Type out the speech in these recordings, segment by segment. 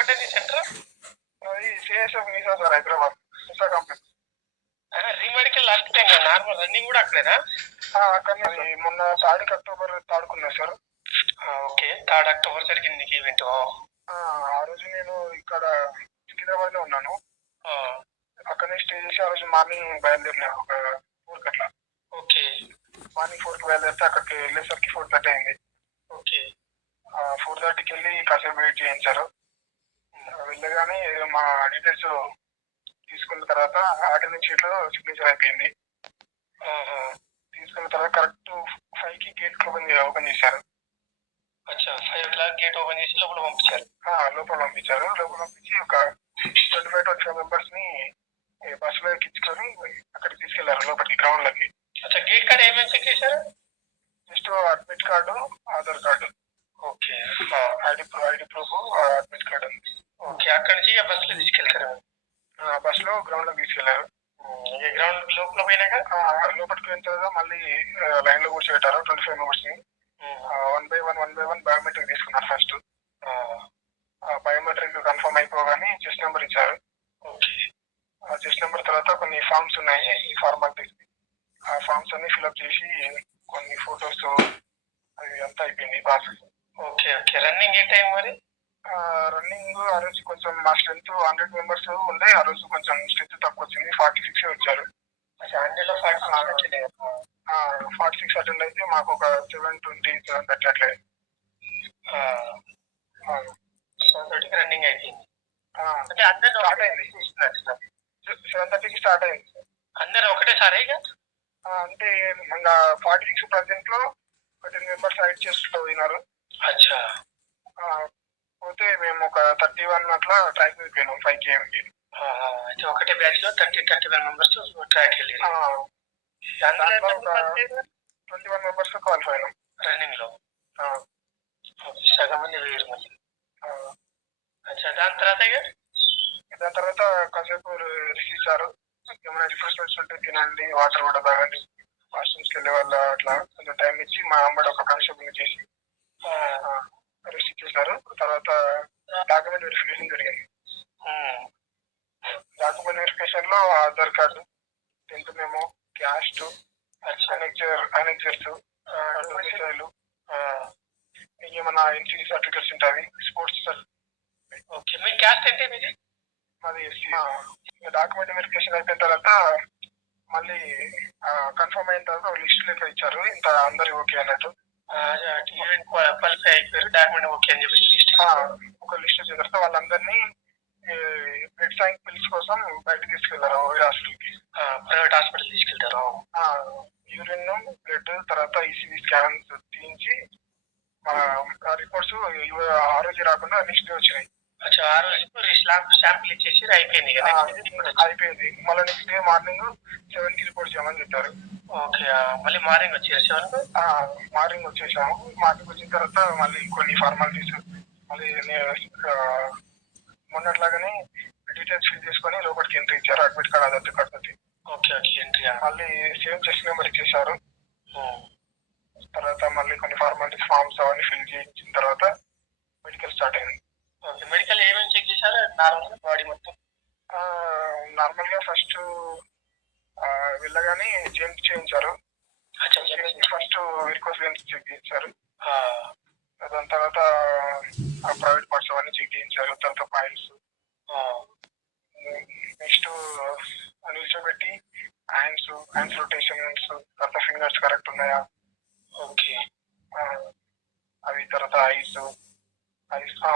పడ్డది సెంటర్? అది సిఎస్ఎఫ్ మీసా sir Hyderabad. మీసా complex remedical last time normal running కూడా అక్కడేనా? అక్కడ మొన్న తారీఖు అక్టోబర్ తాడుకున్నా సార్. ఓకే. థర్డ్ అక్టోబర్ జరిగింది నీకు ఈవెంట్. ఆ, రోజు నేను ఇక్కడ సికింద్రాబాద్లో ఉన్నాను అక్కడనే స్టే చేసి ఆ రోజు మార్నింగ్ బయలుదేరినా ఒక ఫోర్ అట్లా. ఓకే. మార్నింగ్ ఫోర్కి బయలుదేరితే అక్కడికి వెళ్ళేసరికి ఫోర్ థర్టీ అయింది. ఓకే. ఫోర్ థర్టీకి వెళ్ళి కాసేపు వెయిట్ చేయించారు వెళ్ళగానే మా డీటెయిల్స్ తీసుకున్న తర్వాత అటెండెన్స్ షీట్లో సిగ్నేచర్ అయిపోయింది. తీసుకున్న తర్వాత కరెక్ట్ ఫైవ్కి గేట్ ఓపెన్ ఓపెన్ చేశారు. అచ్చా ఫైవ్ క్లాక్ గేట్ ఓపెన్ చేసి లోపల పంపించారు. లోపల పంపించారు. లోపల పంపించి ఒక ట్వంటీ ఫైవ్ ట్వంటీ ఫైవ్ మెంబర్స్ని ఏ, బస్సులో ఎక్కించుకొని అక్కడికి తీసుకెళ్ళారు లోపలికి గ్రౌండ్లోకి. అచ్చా గేట్ కార్డ్ ఏమేమి చెక్ చేశారు? Just admit card Aadhaar card okay. ID proof ID proof admit card ఉంది. ఓకే అక్కడ నుంచి ఇక బస్సులో తీసుకెళ్తారు. బస్లో గ్రౌండ్లోకి తీసుకెళ్ళారు గ్రౌండ్ లోపల పోయినాక లోపలికి వెళ్ళిన తర్వాత మళ్ళీ లైన్లో కూర్చోబెట్టారు ట్వంటీ ఫైవ్ మెంబర్స్ని one by one one by one biometric తీసుకున్నారు ఫస్ట్ బయోమెట్రిక్ కన్ఫర్మ్ అయిపోగానే చెస్ట్ నెంబర్ ఇచ్చారు. చెస్ట్ నెంబర్ తర్వాత కొన్ని ఫార్మ్స్ ఉన్నాయి ఈ ఫార్మాలిటీస్ ఆ ఫార్మ్స్ అన్ని ఫిల్అప్ చేసి కొన్ని ఫొటోస్ అవి అంతా అయిపోయింది ప్రాసెస్ ఓకే ఓకే. రన్నింగ్ ఏ టైం మరి? రన్నింగ్ ఆ రోజు కొంచెం మా స్ట్రెంత్ హండ్రెడ్ మెంబర్స్ ఉండే ఆ రోజు కొంచెం స్ట్రెంత్ తక్కువ వచ్చింది ఫార్టీ సిక్స్ వచ్చారు ఫార్టీ సిక్స్ అటెండ్ అయితే మాకు ఒక సెవెన్ ట్వంటీ సెవెన్ థర్టీ అట్లా. అయింది. ఆ, సో తోటికి రన్నింగ్ అయిపోయింది. అంటే ఒకటే అయింది. సెవెన్ థర్టీకి స్టార్ట్ అయింది. అందరు ఒకటేసారి అంటే ఇంకా ఫార్టీ సిక్స్ పర్సెంట్లో టెన్ మెంబర్స్ యాడ్ చేస్తూ పోయినారు. అచ్చా. పోతే మేము ఒక థర్టీ వన్ అట్లా ట్రాక్ మీద పోయినాం ఫైవ్ కేఎంకి. అయితే ఒకటే బ్యాచ్లో thirty thirty one members track వెళ్ళారు. ట్వంటీ వన్ మెంబర్స్ క్వాలిఫై అయినాం రన్నింగ్లో సగం మంది వేరు మంది దాని తర్వాత దాని తర్వాత కాసేపు ఇచ్చారు ఏమైనా రిఫ్రెష్మెంట్స్ ఉంటే తినండి వాటర్ కూడా తాగండి. వాష్రూమ్స్కి వెళ్ళే వాళ్ళ అట్లా కొంచెం టైం ఇచ్చి మా అమ్మడి ఒక కానిస్టేబుల్ చేసి రిసీవ్ చేశారు తర్వాత డాక్యుమెంట్ వెరిఫికేషన్ జరిగింది. డాక్యుమెంట్ వెరిఫికేషన్లో ఆధార్ కార్డు టెన్త్ మేము క్యాస్ట్ అనెక్చర్ అనెక్చర్స్ ఆ. ఇంకేమన్నా ఎన్సీ సర్టిఫికేట్స్ ఉంటాయి స్పోర్ట్స్ ఓకే. మీ క్యాస్ట్ ఏంటి మీది? మాది ఎస్సీ. డాక్యుమెంట్ వెరిఫికేషన్ అయిపోయిన తర్వాత మళ్ళీ కన్ఫర్మ్ అయిన తర్వాత లిస్ట్ లెక్క ఇచ్చారు. ఇంత అందరి ఓకే అన్నట్టు. ఈవెంట్ క్వాలిఫై అయిపోయారు. డాక్యుమెంట్ ఓకే అని చెప్పేసి లిస్ట్ ఆ, ఒక లిస్ట్ తర్వాత వాళ్ళందరినీ బ్లడ్ సైన్ పిల్స్ కోసం బయటకు తీసుకెళ్ళారు హాస్పిటల్కి ప్రైవేట్ హాస్పిటల్ తీసుకెళ్తారు యూరిన్ బ్లడ్ తర్వాత ఈసీజీ స్కాన్స్ తీయించి ఆ రిపోర్ట్స్ ఆ రోజు రాకుండా నెక్స్ట్ డే వచ్చినాయి. శాంపిల్ ఇచ్చేసి అయిపోయింది కదా అయిపోయింది. మళ్ళీ నెక్స్ట్ డే మార్నింగ్ సెవెన్కి రిపోర్ట్ చేయమని చెప్పారు. ఓకే మళ్ళీ మార్నింగ్ ఆ, మార్నింగ్ వచ్చేసాము. మార్నింగ్ వచ్చిన తర్వాత మళ్ళీ కొన్ని ఫార్మాలిటీస్ మళ్ళీ మొన్నట్లాగానే డీటెయిల్స్ ఫిల్ చేసుకొని లోపలికి ఎంట్రీ ఇచ్చారు. అడ్మిట్ కార్డ్ ఆధార్ కార్డ్ తోటి. ఓకే ఓకే ఎంట్రీ మళ్ళీ సేమ్ చెస్ట్ నెంబర్ ఇచ్చేసారు. తర్వాత మళ్ళీ కొన్ని ఫార్మాలిటీస్ ఫార్మ్స్ అవన్నీ ఫిల్ చేయించిన తర్వాత మెడికల్ స్టార్ట్ అయింది. ఓకే మెడికల్ ఏమేమి చెక్ చేశారు? నార్మల్ బాడీ మొత్తం. నార్మల్గా ఫస్ట్ వెళ్ళగానే జంప్ చేయించారు. ఫస్ట్ వెరికోస్ వెన్స్ చెక్ చేయించారు. దాని తర్వాత ప్రైవేట్ పార్ట్స్ అవన్నీ చెక్ చేయించారు. తర్వాత ఆ, నెక్స్ట్ నిల్చోబెట్టి హ్యాండ్స్ హ్యాండ్స్ రొటేషన్స్ తర్వాత ఫింగర్స్ కరెక్ట్ ఉన్నాయా? ఓకే అవి తర్వాత eyes eyes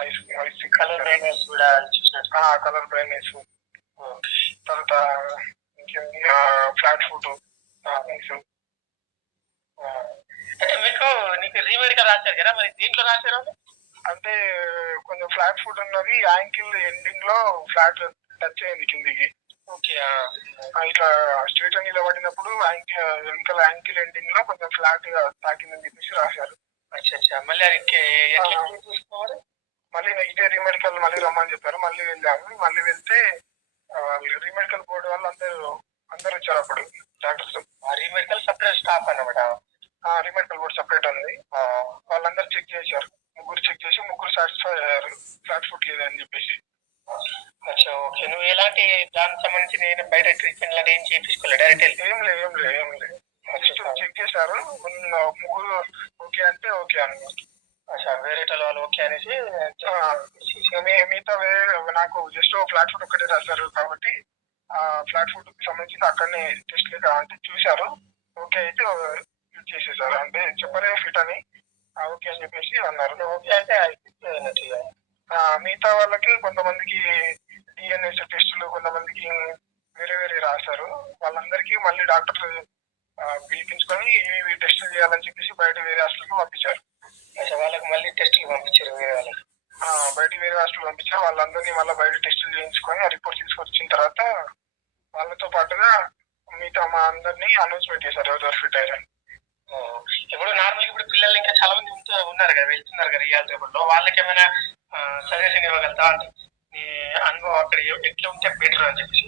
eyes eyes colour డ్రైనర్స్ కూడా చూసినట్టు కలర్ బ్రైట్నెస్ ఓకే తర్వాత ఫ్లాట్ ఫుట్ అయితే మీకు నీకు రీమెడికల్ రాశారు కదా మరి దీంట్లో రాశారు? అంటే కొంచెం ఫ్లాట్ ఫుట్ ఉన్నది యాంకిల్ ఎండింగ్లో ఫ్లాట్ టచ్ అయింది కిందికి. ఓకే ఇట్లా స్ట్రీట్ నిలబడినప్పుడు యాంకిల్ వెనకాల యాంకిల్ ఎండింగ్లో కొంచెం ఫ్లాట్గా తాకిందని చెప్పేసి రాశారు. అచ్చా అచ్చా. మళ్ళీ అది మళ్ళీ ఇదే రీమెడికల్ మళ్ళీ రమ్మని చెప్పారు. మళ్ళీ వెళ్ళాము. మళ్ళీ వెళ్తే రీమెడికల్ బోర్డు వాళ్ళు అందరూ అందరు వచ్చారు అప్పుడు డాక్టర్స్ రీమెడికల్ సపరేట్ స్టాఫ్ అన్నమాట. రీమెడికల్ బోర్డు సపరేట్ ఉంది. వాళ్ళందరూ చెక్ చేశారు. ముగ్గురు చెక్ చేసి ముగ్గురు సాటిస్ఫై అయ్యారు. ఫ్లాట్ ఫుట్ లేదని చెప్పేసి. అచ్చా ఓకే. నువ్వు ఎలాంటి దానికి సంబంధించి నేను బయట ట్రీట్మెంట్ లాగా ఏం చేయించుకోలేదు డైరెక్ట్ ఏం లేదు ఏం లేదు ఏం లేదు. జస్ట్ చెక్ చేశారు. ముగ్గురు ఓకే అంటే ఓకే అన్నమాట అచ్చా వేరే వాళ్ళు ఓకే అనేసి మిగతా వేరే నాకు జస్ట్ ఫ్లాట్ ఫుడ్ ఒకటే రాశారు కాబట్టి ఫుడ్కి సంబంధించి అక్కడనే టెస్ట్ అంటే చూశారు. ఓకే అయితే యూజ్ చేసేసారు. అంటే చెప్పలే ఫిట్ అని. ఓకే అని చెప్పేసి అన్నారు. ఓకే అంటే మిగతా వాళ్ళకి కొంతమందికి డిఎన్ఎస్ టెస్టులు కొంతమందికి వేరే వేరే రాశారు. వాళ్ళందరికీ మళ్ళీ డాక్టర్ పిలిపించుకొని ఇవి టెస్టులు చేయాలని చెప్పేసి బయట వేరే హాస్పిటల్కి పంపించారు. వాళ్ళకి మళ్ళీ టెస్టులు పంపించారు వేరే వాళ్ళకి. బయట వేరే హాస్పిటల్ పంపించారు. వాళ్ళందరినీ మళ్ళీ బయట టెస్టులు చేయించుకొని ఆ రిపోర్ట్ తీసుకొచ్చిన తర్వాత వాళ్ళతో పాటుగా మిగతా మా అందరినీ అనౌన్స్మెంట్ చేశారు ఎవరెవరు ఫిట్ అయ్యారని. ఇప్పుడు నార్మల్ ఇప్పుడు పిల్లలు ఇంకా చాలా మంది ఉంటూ ఉన్నారు కదా వెళ్తున్నారు కదా ఇవాళ రేపట్లో వాళ్ళకి ఏమైనా సజెషన్ ఇవ్వగలుగుతా అంటే నీ అనుభవం అక్కడ ఎట్లా ఉంటే బెటర్ అని చెప్పేసి.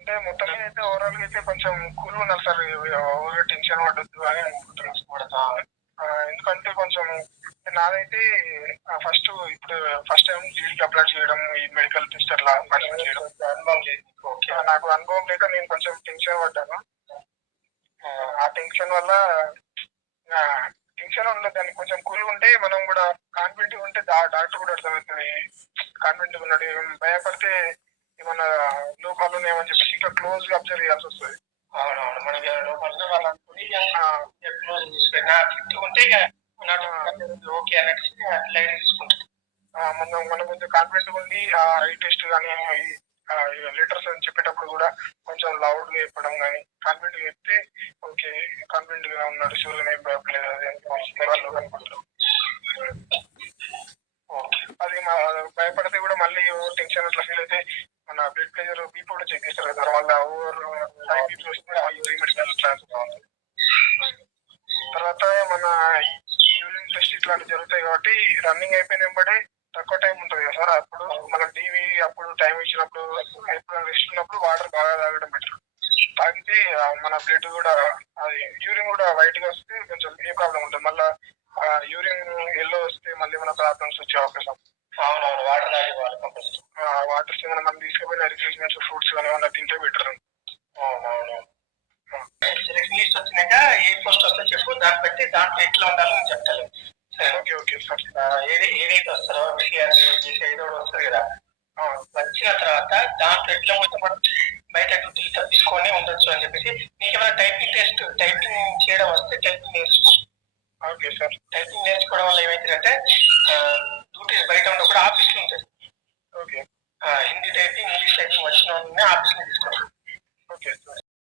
అంటే మొత్తం అయితే ఓవరాల్గా అయితే కొంచెం కూల్ ఉన్నారు సార్. ఓవర్ టెన్షన్ పడద్దు అని అనుకుంటున్నాను ఎందుకంటే కొంచెం నాదైతే ఫస్ట్ ఇప్పుడు ఫస్ట్ టైం జీడీకి అప్లై చేయడం ఈ మెడికల్ టెస్ట్ అట్లా పరిచయం చేయడం. అనుభవం లేదు. నాకు అనుభవం లేక నేను కొంచెం టెన్షన్ పడ్డాను. ఆ, టెన్షన్ వల్ల టెన్షన్ ఉండదు దానికి కొంచెం కూల్ ఉంటే మనం కూడా కాన్ఫిడెంట్ ఉంటే డాక్టర్ కూడా అర్థమవుతుంది. కాన్ఫిడెంట్ ఉన్నాడు భయపడితే ఏమన్నా లోపాలు ఉన్నాయేమని చెప్పేసి ఇంకా క్లోజ్గా అబ్జర్వ్ చేయాల్సి వస్తుంది. అవునవును మనకి లోపల వాళ్ళు అనుకుని క్లోజ్ ఉంటే ఓకే అనేసి లైన్ మనం మనం కొంచెం కాన్ఫిడెంట్ ఉండి ఆ ఐ టెస్ట్ కానీ లెటర్స్ అని చెప్పేటప్పుడు కూడా కొంచెం లౌడ్గా చెప్పడం కానీ కాన్ఫిడెంట్గా చెప్తే ఓకే కాన్ఫిడెంట్గా ఉన్నాడు సూర్యుని ఏం భయపడలేదు అది వాళ్ళు అనుకుంటారు. అది భయపడితే కూడా మళ్ళీ టెన్షన్ అట్లా ఫీల్ అయితే మన బ్లడ్ ప్రెషర్ బీపీ కూడా చెక్ చేస్తారు కదా వల్ల ఓవర్ హై బీపీ వస్తే మళ్ళీ మెడిసిన్ ఛాన్స్ తర్వాత మన యూరిన్ టెస్ట్ ఇట్లాంటివి జరుగుతాయి కాబట్టి రన్నింగ్ అయిపోయిన వెంబడే తక్కువ టైం ఉంటుంది కదా సార్. అప్పుడు మన టీవీ అప్పుడు టైం ఇచ్చినప్పుడు ఎప్పుడు రెస్ట్ ఉన్నప్పుడు వాటర్ బాగా తాగడం బెటర్ తాగితే మన బ్లడ్ కూడా అది యూరిన్ కూడా వైట్గా వస్తే కొంచెం ఏ ప్రాబ్లం ఉంటుంది మళ్ళీ యూరిన్ ఎల్లో వస్తే మళ్ళీ మన ప్రాబ్లమ్స్ వచ్చే అవకాశం. అవునవును వాటర్ తాగి వాళ్ళు కంపల్సరీ. వాటర్ ఏమైనా మనం తీసుకుపోయిన రిఫ్రెష్మెంట్స్ ఫ్రూట్స్ కానీ ఏమైనా తింటే బెటర్ అవునవును. వచ్చినాక ఏ పోస్ట్ వస్తే చెప్పు దాన్ని బట్టి దాంట్లో ఎట్లా ఉండాలో నేను చెప్తాను. Okay okay sir. ఏది ఏదైతే వస్తారో విషయాన్ని చేసే ఏదో ఒకటి వస్తుంది కదా. వచ్చిన తర్వాత దాంట్లో ఎట్లా పోతే మనం బయట డ్యూటీలు తప్పించుకొని ఉండొచ్చు అని చెప్పేసి నీకు ఏమైనా టైపింగ్ టెస్ట్ టైపింగ్ చేయడం వస్తే టైపింగ్ నేర్చుకో ఓకే సార్. టైపింగ్ నేర్చుకోవడం వల్ల ఏమైతుందంటే